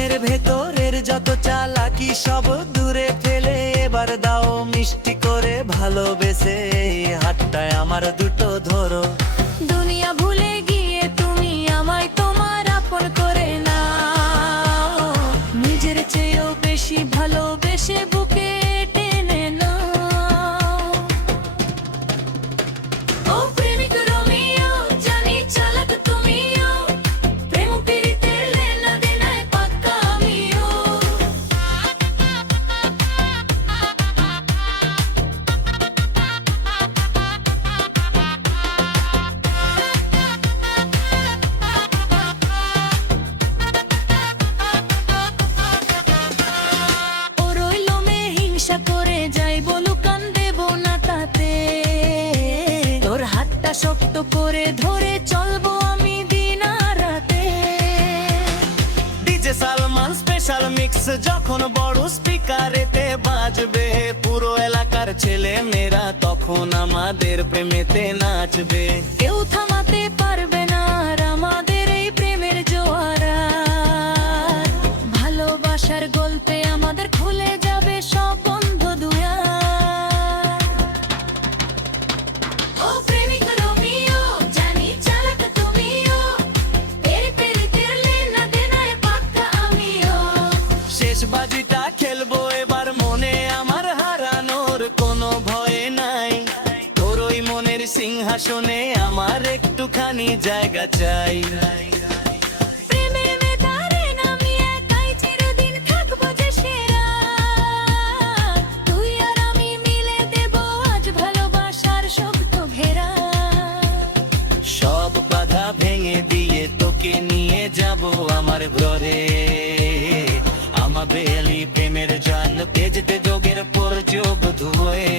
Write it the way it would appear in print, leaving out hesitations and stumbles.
মনের ভেতরের যত চালাকি সব দূরে ফেলে এবার দাও মিষ্টি করে ভালোবেসে এই হাতটায় আমার দুটো ধরো। দুনিয়া ভুলে গিয়ে তুমি আমায় তোমার আপন করে নাও, নিজের চেয়েও বেশি ভালোবেসে বুকে টেনে নাও। ও প্রেমিক রোমিও, জানি চালাক তুমিও, প্রেম প্রীতির লেনা দেনায় পাক্কা আমিও। ও রইলো মেয়ে হিংসা করে যাই বলুক কান দেব না তাতে, তোর হাতটা শক্ত করে ধরে চলবো আমি দিন আর রাতে। ডিজে সালমান স্পেশাল মিক্স যখন বড় স্পিকারেতে বাজবে, পুরো এলাকার ছেলে মেয়েরা তখন আমাদের প্রেমেতে নাচবে। কেউ থামাতে পারবে না আর আমাদের এই প্রেমের জোয়ারা, ভালোবাসার গল্পে আমাদের খুলে যাবে সব বন্ধ দুয়ার। ও প্রেমিক রোমিও, জানি চালাক তুমিও, পেরি পেরিতের লেনা দেনায় পাক্কা আমিও। শেষ বাজিটা খেলবো এবার, মনে আমার হারানোর কোনো ভয় নাই। তোর ওই মনের সিংহাসনে আমার একটুখানি জায়গা চাই। প্রেমের মেতারে নামি একাই চিরদিন থাকবো যে সেরা, তুই আর আমি মিলে দেব আজ ভালোবাসার শব্দ ঘেরা। সব বাধা ভেঙে দিয়ে তোকে নিয়ে যাব আমার ঘরে, আমাদের এই প্রেমের জন্য তেজতে যোগের পর যোগ ধুয়ে।